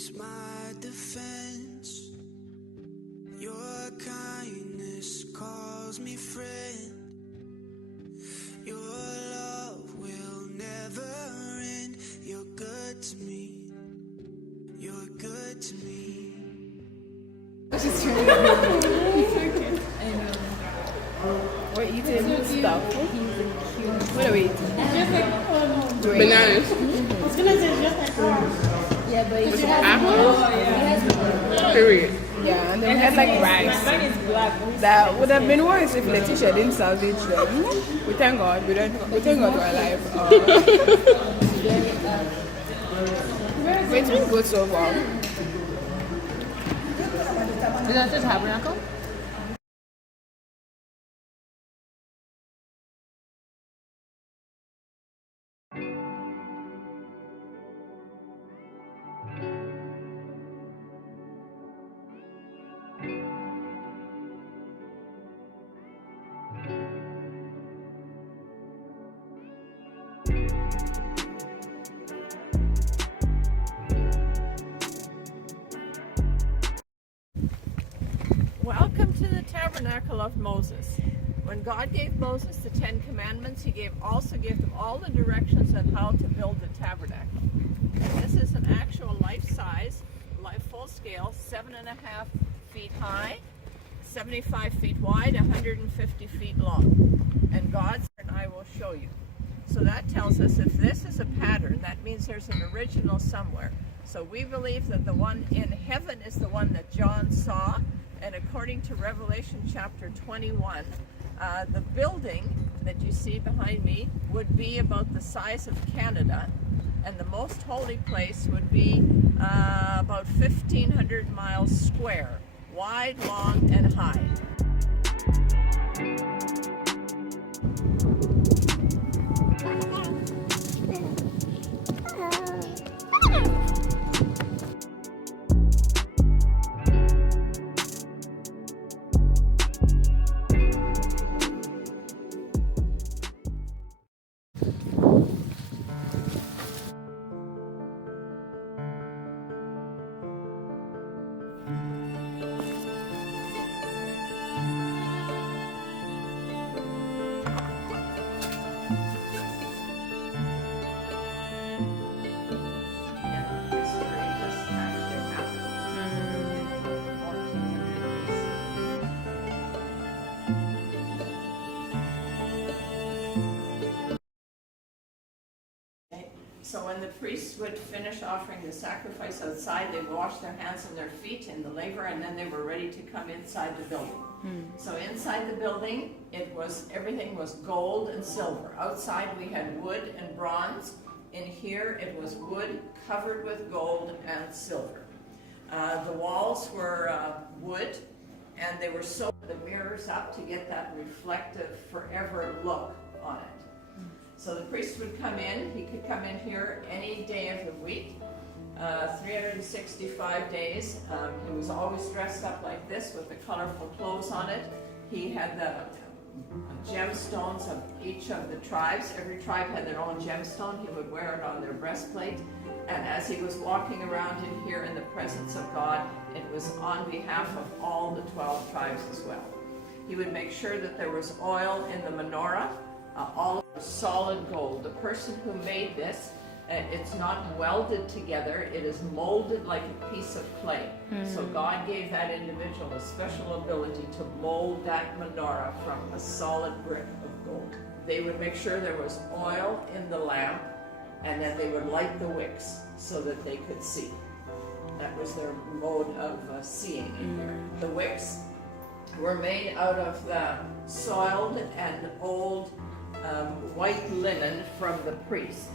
is my defense. Your kindness calls me friend. Your love will never end. You're good to me. You're good to me. She's trying to I know. We're eating stuff. What are we eating? Just like Bananas. I was gonna say just like Yeah, but it has apples. Period. Yeah, and then we had like rice. mine is black. That would have been worse if Letitia didn't salvage them. We thank God. We thank God we're alive. It's been good so far. Is that the Tabernacle? Welcome to the Tabernacle of Moses. When God gave Moses the 10 Commandments, he also gave them all the directions on how to build the tabernacle. And this is an actual life-size, full-scale, 7.5 feet high, 75 feet wide, 150 feet long. And God said, I will show you. So that tells us if this is a pattern, that means there's an original somewhere. So we believe that the one in heaven is the one that John saw. And according to Revelation chapter 21, the building that you see behind me would be about the size of Canada, and the most holy place would be about 1,500 miles square, wide, long, and high. So when the priests would finish offering the sacrifice outside, they'd wash their hands and their feet in the laver, and then they were ready to come inside the building. So inside the building, everything was gold and silver. Outside we had wood and bronze. In here it was wood covered with gold and silver. The walls were wood, and they were sewed the mirrors up to get that reflective forever look on it. So the priest would come in. He could come in here any day of the week, 365 days. He was always dressed up like this with the colorful clothes on it. He had the gemstones of each of the tribes. Every tribe had their own gemstone. He would wear it on their breastplate. And as he was walking around in here in the presence of God, it was on behalf of all the 12 tribes as well. He would make sure that there was oil in the menorah, all solid gold. The person who made this, it's not welded together, it is molded like a piece of clay. So God gave that individual a special ability to mold that menorah from a solid brick of gold. They would make sure there was oil in the lamp, and then they would light the wicks so that they could see. That was their mode of seeing in here. The wicks were made out of the soiled and old white linen from the priest.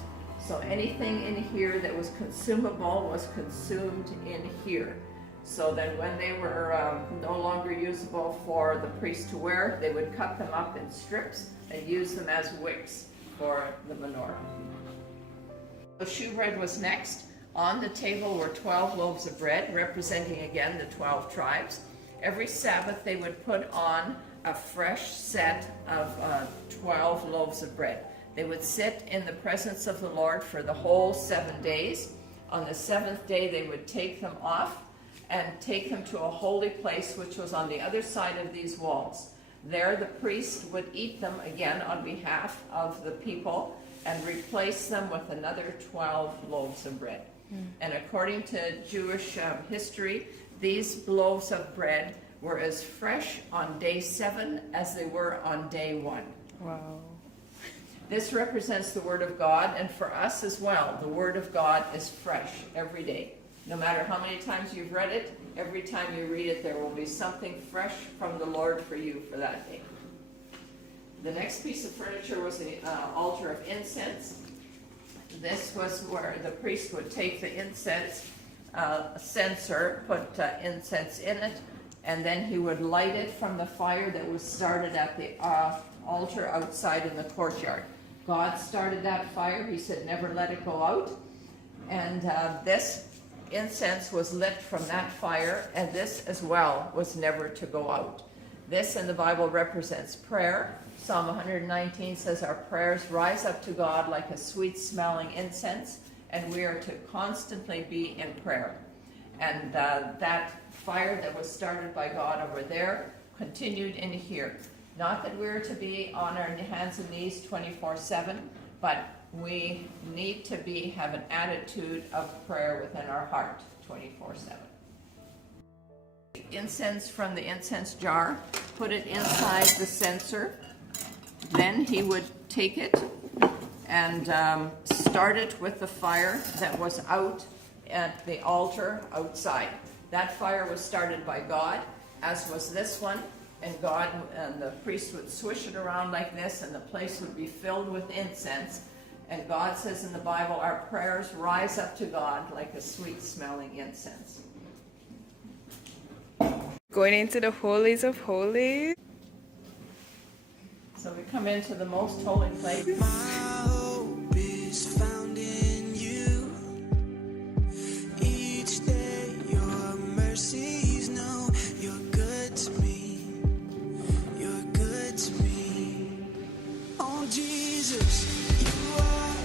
So anything in here that was consumable was consumed in here. So that when they were no longer usable for the priest to wear, they would cut them up in strips and use them as wicks for the menorah. The shewbread was next. On the table were 12 loaves of bread, representing again the 12 tribes. Every Sabbath they would put on a fresh set of 12 loaves of bread. They would sit in the presence of the Lord for the whole 7 days. On the seventh day, they would take them off and take them to a holy place, which was on the other side of these walls. There, the priest would eat them again on behalf of the people and replace them with another 12 loaves of bread. And according to Jewish history, these loaves of bread were as fresh on day 7 as they were on day 1. Wow. This represents the Word of God, and for us as well, the Word of God is fresh every day. No matter how many times you've read it, every time you read it, there will be something fresh from the Lord for you for that day. The next piece of furniture was the altar of incense. This was where the priest would take the incense censer, put incense in it, and then he would light it from the fire that was started at the altar outside in the courtyard. God started that fire. He said, never let it go out. And this incense was lit from that fire, and this as well was never to go out. This in the Bible represents prayer. Psalm 119 says our prayers rise up to God like a sweet-smelling incense, and we are to constantly be in prayer. And that fire that was started by God over there continued in here. Not that we're to be on our hands and knees 24/7, but we need to have an attitude of prayer within our heart 24/7. Incense from the incense jar, put it inside the censer. Then he would take it and start it with the fire that was out at the altar outside. That fire was started by God, as was this one, and God and the priest would swish it around like this, and the place would be filled with incense. And God says in the Bible, our prayers rise up to God like a sweet-smelling incense. Going into the holies of holies. So we come into the most holy place. My hope is found in you. Each day your mercies know you're good to me. You're good to me. Oh Jesus, you are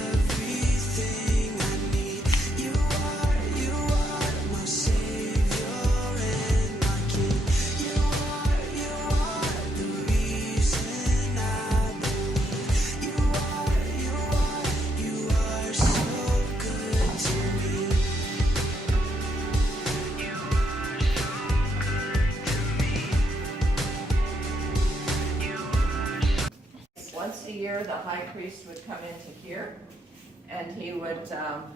everything I need. You are my Savior and my King. You are the reason I believe. You are so good to me. You are so good to me. Once a year, the high priest would come into here, and he would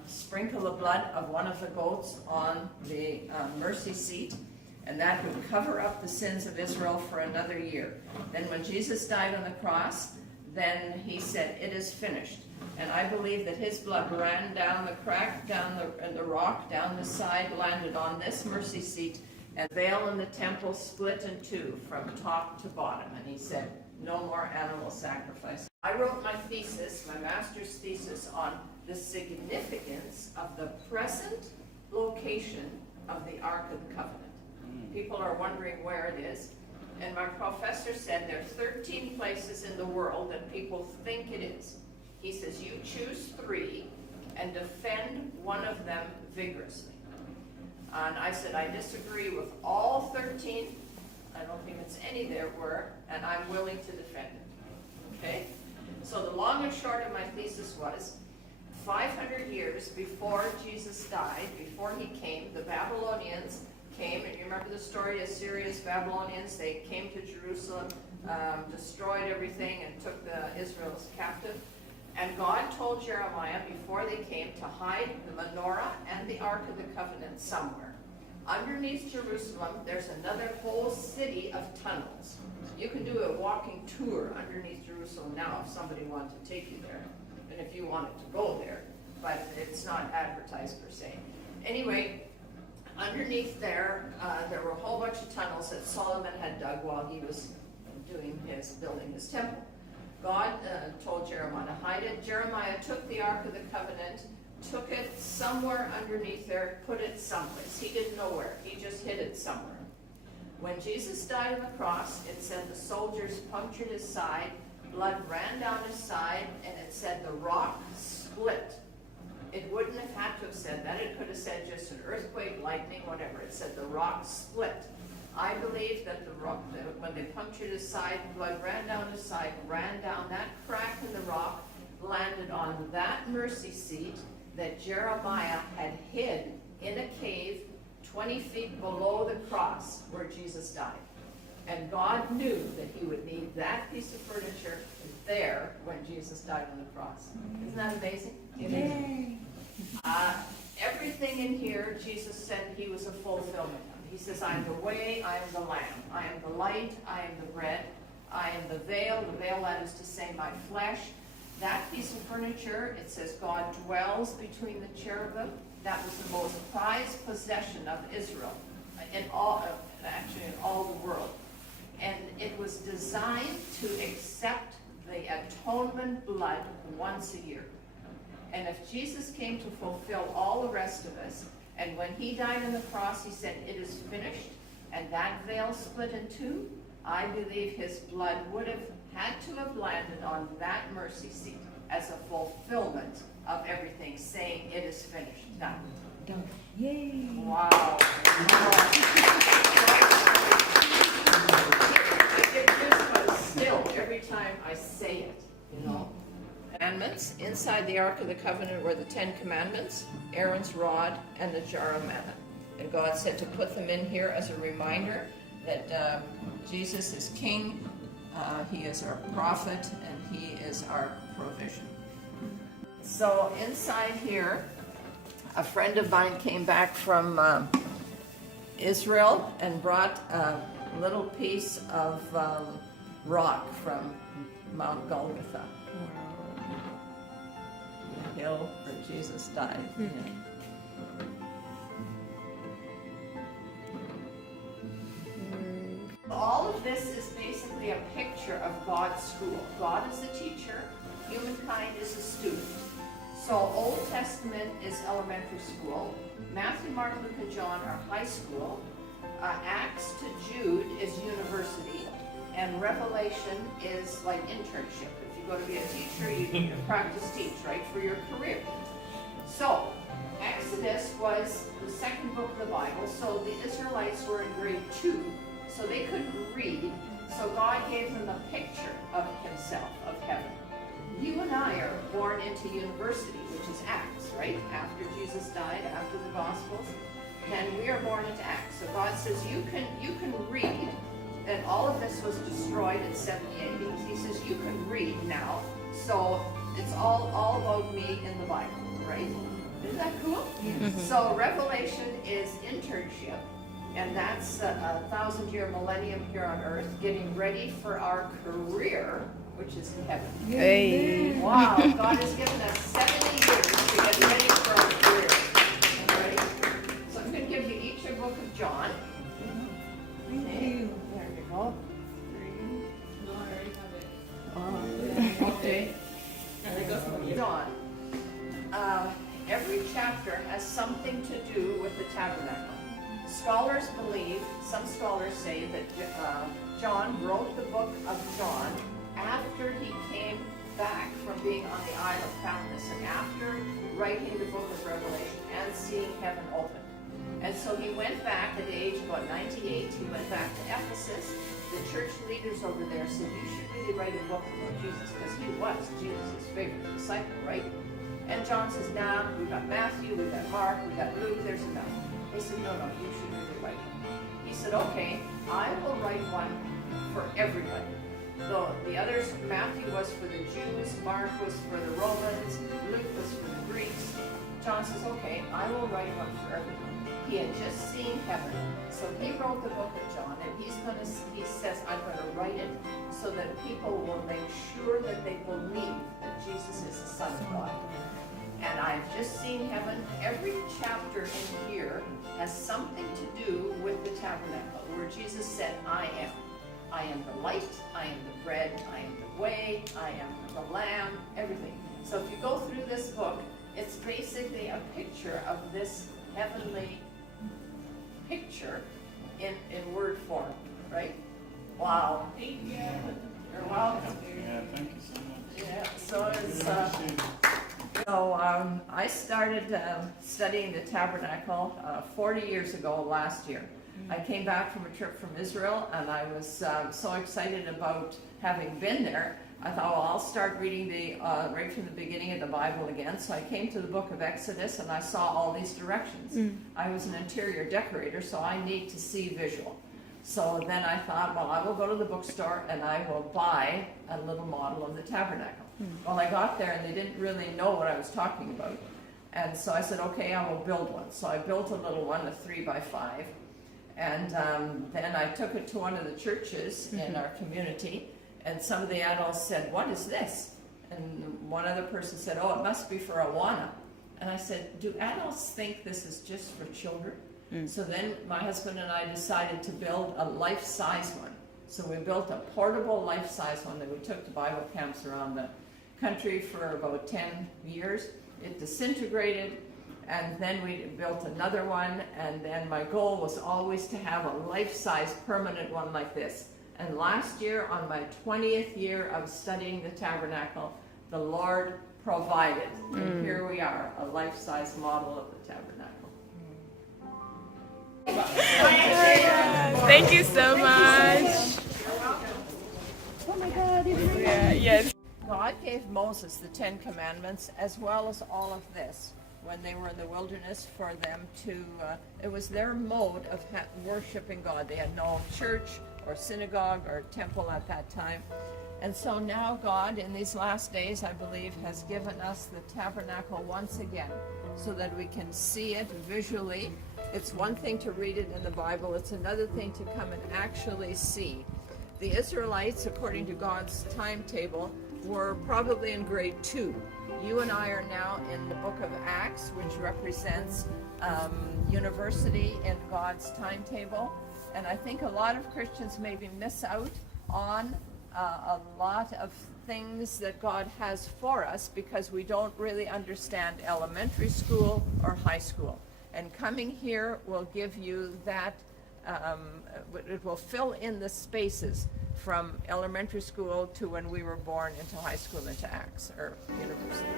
sprinkle the blood of one of the goats on the mercy seat, and that would cover up the sins of Israel for another year. Then when Jesus died on the cross, then he said, it is finished. And I believe that his blood ran down the crack, down the rock, down the side, landed on this mercy seat, and the veil in the temple split in two from top to bottom. And he said, no more animal sacrifice. I wrote my thesis, my master's thesis, on the significance of the present location of the Ark of the Covenant. People are wondering where it is. And my professor said there are 13 places in the world that people think it is. He says, you choose 3 and defend one of them vigorously. And I said, I disagree with all 13. I don't think it's any there were, and I'm willing to defend it. Okay? So the long and short of my thesis was, 500 years before Jesus died, before he came, the Babylonians came, and you remember the story, Assyria's Babylonians, they came to Jerusalem, destroyed everything, and took Israel's captive. And God told Jeremiah before they came to hide the menorah and the Ark of the Covenant somewhere. Underneath Jerusalem, there's another whole city of tunnels. You can do a walking tour underneath Jerusalem now if somebody wanted to take you there, and if you wanted to go there, but it's not advertised per se. Anyway, underneath there, there were a whole bunch of tunnels that Solomon had dug while he was building his temple. God told Jeremiah to hide it. Jeremiah took the Ark of the Covenant, took it somewhere underneath there, put it someplace. He didn't know where. He just hid it somewhere. When Jesus died on the cross, it said the soldiers punctured his side, blood ran down his side, and it said the rock split. It would said that. It could have said just an earthquake, lightning, whatever. It said the rock split. I believe that the rock, when they punctured his side, blood ran down his side, ran down that crack in the rock, landed on that mercy seat that Jeremiah had hid in a cave 20 feet below the cross where Jesus died. And God knew that he would need that piece of furniture there when Jesus died on the cross. Isn't that amazing? Yay. Everything in here, Jesus said he was a fulfillment of. He says, I am the way, I am the lamb, I am the light, I am the bread, I am the veil that is to say my flesh. That piece of furniture, it says God dwells between the cherubim. That was the most prized possession of Israel in all, actually in all the world. And it was designed to accept the atonement blood once a year. And if Jesus came to fulfill all the rest of us, and when he died on the cross, he said, it is finished, and that veil split in two, I believe his blood would have had to have landed on that mercy seat as a fulfillment of everything, saying it is finished. Done. Done. Yay. Wow. I get goosebumps still every time I say it, you know. Commandments. Inside the Ark of the Covenant were the 10 Commandments, Aaron's rod, and the jar of manna. And God said to put them in here as a reminder that Jesus is King, he is our prophet, and he is our provision. So inside here, a friend of mine came back from Israel and brought a little piece of rock from Mount Golgotha. The hill where Jesus died. Yeah. All of this is basically a picture of God's school. God is the teacher, humankind is a student. So Old Testament is elementary school, Matthew, Mark, Luke, and John are high school, Acts to Jude is university, and Revelation is like internship. If you go to be a teacher, you need to practice teach, right, for your career. So Exodus was the second book of the Bible, so the Israelites were in grade 2, so they couldn't read, so God gave them a picture of himself, of heaven. You and I are born into university, which is Acts, right? After Jesus died, after the Gospels, then we are born into Acts. So God says you can read, and all of this was destroyed in 70 AD. He says you can read now, so it's all about me in the Bible, right? Isn't that cool? Mm-hmm. So Revelation is internship, and that's a 1,000-year millennium here on earth, getting ready for our career, which is in heaven. Hey. Wow, God has given us 70 years to get ready for our career. Ready? So I'm going to give you each a book of John. Thank Okay. you. There you go. No, I already have it. Okay. John. Every chapter has something to do with the tabernacle. Scholars believe, some scholars say that John wrote the book of John after he came back from being on the Isle of Patmos and after writing the book of Revelation and seeing heaven open. And so he went back at the age of about 98, he went back to Ephesus. The church leaders over there said, you should really write a book about Jesus, because he was Jesus' favorite disciple, right? And John says, nah, we've got Matthew, we've got Mark, we've got Luke, there's enough. They said, no, you should really write one. He said, okay, I will write one for everybody. The others, Matthew was for the Jews, Mark was for the Romans, Luke was for the Greeks. John says, okay, I will write one for everyone. He had just seen heaven, so he wrote the book of John, and he says, I'm going to write it so that people will make sure that they believe that Jesus is the Son of God. And I've just seen heaven. Every chapter in here has something to do with the tabernacle, where Jesus said, I am. I am the light, I am the bread, I am the way, I am the lamb, everything. So if you go through this book, it's basically a picture of this heavenly picture in word form, right? Wow. Thank you. You're welcome. Yeah, thank you so much. Yeah, so it's, I started studying the tabernacle 40 years ago last year. I came back from a trip from Israel, and I was so excited about having been there. I thought, well, I'll start reading right from the beginning of the Bible again. So I came to the book of Exodus, and I saw all these directions. I was an interior decorator, so I need to see visual. So then I thought, well, I will go to the bookstore and I will buy a little model of the tabernacle. Well, I got there and they didn't really know what I was talking about. And so I said, okay, I will build one. So I built a little one, a 3x5. And then I took it to one of the churches in our community, and some of the adults said, what is this? And one other person said, oh, it must be for Awana. And I said, do adults think this is just for children? So then my husband and I decided to build a life-size one. So we built a portable life-size one that we took to Bible camps around the country for about 10 years. It disintegrated, and then we built another one, and then my goal was always to have a life-size permanent one like this. And last year, on my 20th year of studying the tabernacle, the Lord provided. And here we are, a life-size model of the tabernacle. Thank you so much. Oh my God. Yes. God gave Moses the 10 Commandments as well as all of this when they were in the wilderness for them to, it was their mode of worshiping God. They had no church or synagogue or temple at that time. And so now God, in these last days, I believe, has given us the tabernacle once again so that we can see it visually. It's one thing to read it in the Bible, it's another thing to come and actually see. The Israelites, according to God's timetable, were probably in grade 2. You and I are now in the book of Acts, which represents university in God's timetable. And I think a lot of Christians maybe miss out on a lot of things that God has for us because we don't really understand elementary school or high school. And coming here will give you that, it will fill in the spaces from elementary school to when we were born into high school, into Acts or university.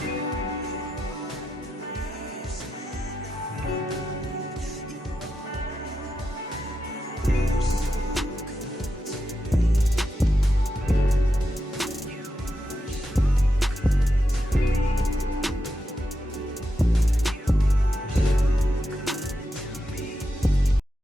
You